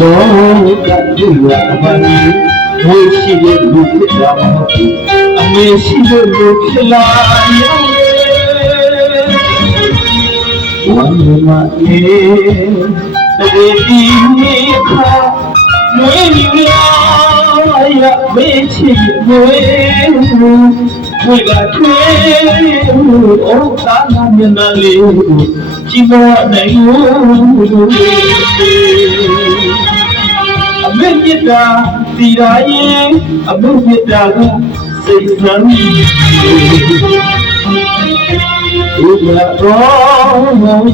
လောကကြီးရအမှန်ဝိရှိတဲ့လူဖြစ်တာမဟုတ်ဘူးအမေရှိတဲ့လူဖြစ်လာရဲ့ဝမ်းမအေးတကယ်ဒီနေခါမွေးမြာရမေးချစ်မွေးဝိကထွေးအိုသာနာမျက်နှာလေးကိုကြည့်မနိုင်ဘူးအမေမြတ်တာစီရာရင်အမေမြတ်တာကစိတ်ဆန်းဘုရားတော်